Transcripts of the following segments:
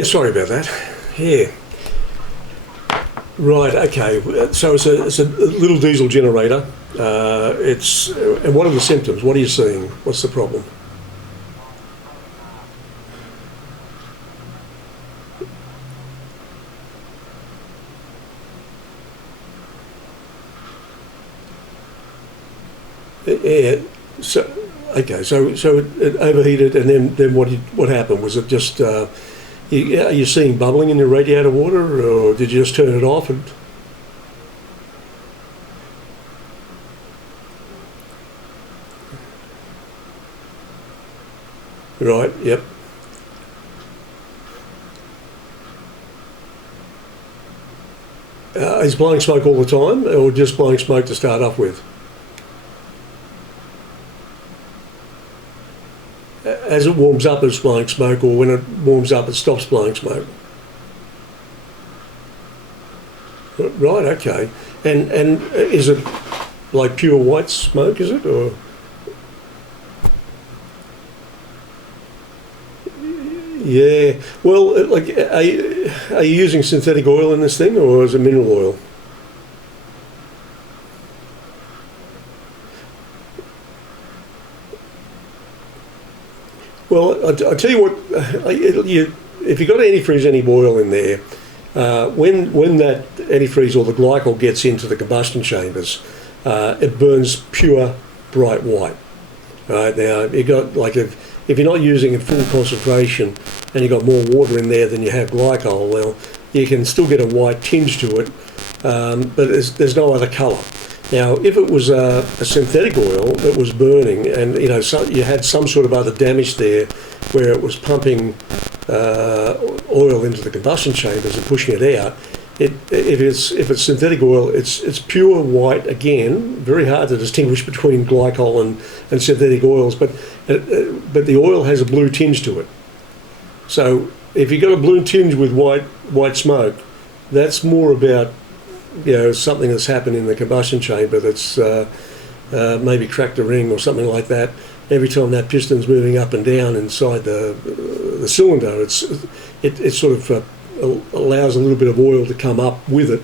Yeah, sorry about that. Yeah. Right, okay. So it's a little diesel generator. And what are the symptoms? What are you seeing? What's the problem? Yeah. So okay. So it overheated, and then what happened? Was it just are you seeing bubbling in your radiator water, or did you just turn it off? And right. Yep. Is blowing smoke all the time, or just blowing smoke to start off with? As it warms up, it's blowing smoke, or when it warms up, it stops blowing smoke. Right, okay. And is it like pure white smoke, is it? Or yeah. Well, like, are you using synthetic oil in this thing, or is it mineral oil? Well, I tell you what, if you've got antifreeze, any oil in there, when that antifreeze or the glycol gets into the combustion chambers, it burns pure bright white. Right now, you got like if you're not using it full concentration and you've got more water in there than you have glycol, well, you can still get a white tinge to it, but there's no other colour. Now, if it was a synthetic oil that was burning, and you had some sort of other damage there, where it was pumping oil into the combustion chambers and pushing it out, if it's synthetic oil, it's pure white again. Very hard to distinguish between glycol and synthetic oils, but the oil has a blue tinge to it. So if you've got a blue tinge with white smoke, that's more about something that's happened in the combustion chamber that's maybe cracked a ring or something like that. Every time that piston's moving up and down inside the cylinder, it sort of allows a little bit of oil to come up with it,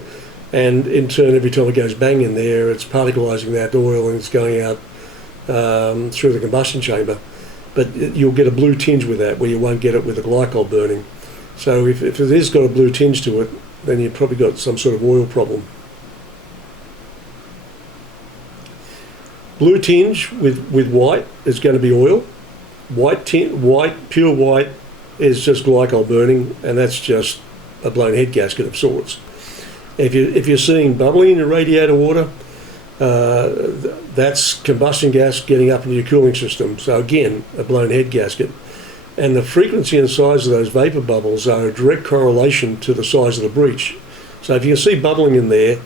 and in turn, every time it goes bang in there, it's particularising that oil and it's going out through the combustion chamber. But you'll get a blue tinge with that, where you won't get it with the glycol burning. So if it has got a blue tinge to it, then you've probably got some sort of oil problem. Blue tinge with white is going to be oil. Pure white is just glycol burning, and that's just a blown head gasket of sorts. If you're seeing bubbling in your radiator water, that's combustion gas getting up into your cooling system. So again, a blown head gasket. And the frequency and size of those vapor bubbles are a direct correlation to the size of the breach. So if you can see bubbling in there,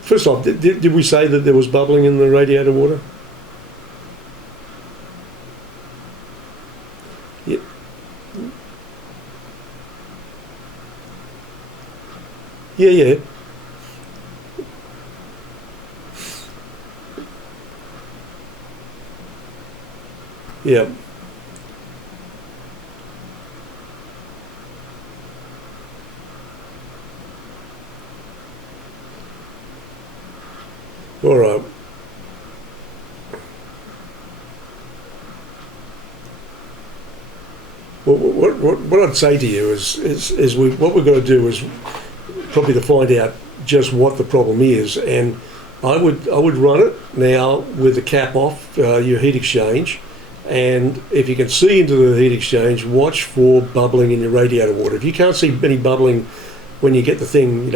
first off, did we say that there was bubbling in the radiator water? Yeah. Yeah. Yeah. All right. Well, what I'd say to you is what we've got to do is probably to find out just what the problem is, and I would run it now with the cap off, your heat exchange. And if you can see into the heat exchange, watch for bubbling in your radiator water. If you can't see any bubbling when you get the thing,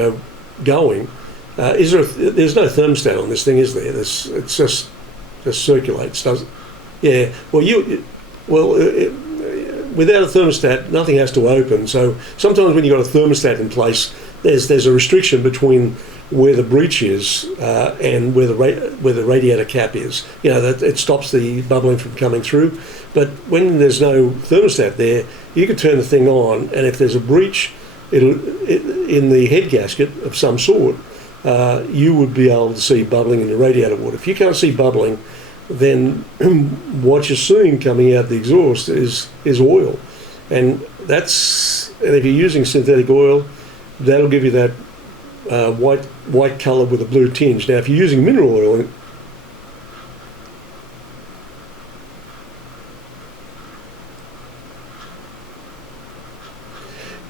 going, there's no thermostat on this thing, is there? It just circulates, does it? Yeah. Well, without a thermostat, nothing has to open. So sometimes when you've got a thermostat in place, there's a restriction between where the breech is and where the radiator cap is. That it stops the bubbling from coming through. But when there's no thermostat there, you can turn the thing on, and if there's a breach in the head gasket of some sort, you would be able to see bubbling in the radiator water. If you can't see bubbling, then what you're seeing coming out the exhaust is oil. and if you're using synthetic oil, that'll give you that white colour with a blue tinge. Now, if you're using mineral oil,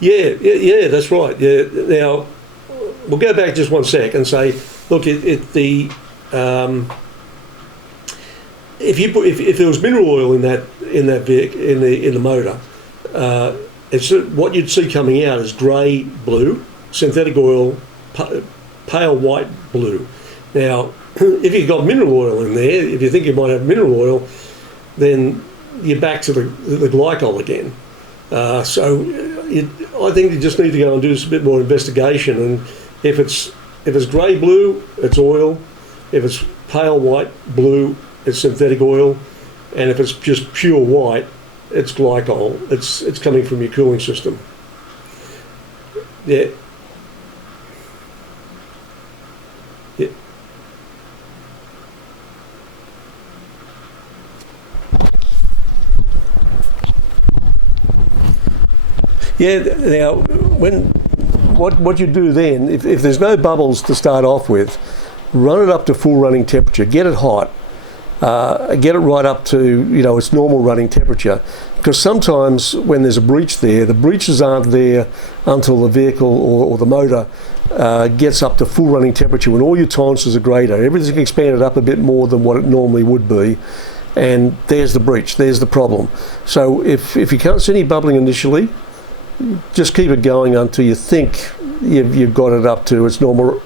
yeah, that's right. Yeah. Now, we'll go back just 1 sec and say, look, if there was mineral oil in the motor, it's what you'd see coming out is grey blue, synthetic oil, pale white blue. Now, if you've got mineral oil in there, if you think you might have mineral oil, then you're back to the glycol again. I think you just need to go and do a bit more investigation. And if it's grey blue, it's oil. If it's pale white blue, it's synthetic oil. And if it's just pure white, it's glycol. It's coming from your cooling system. Yeah. Yeah. Yeah. Now, what you do then, if there's no bubbles to start off with, run it up to full running temperature. Get it hot. Get it right up to its normal running temperature, because sometimes when there's a breach there, the breaches aren't there until the vehicle or the motor gets up to full running temperature, when all your tolerances are greater. Everything's expanded up a bit more than what it normally would be, and there's the breach, there's the problem. So if you can't see any bubbling initially, just keep it going until you think you've got it up to its normal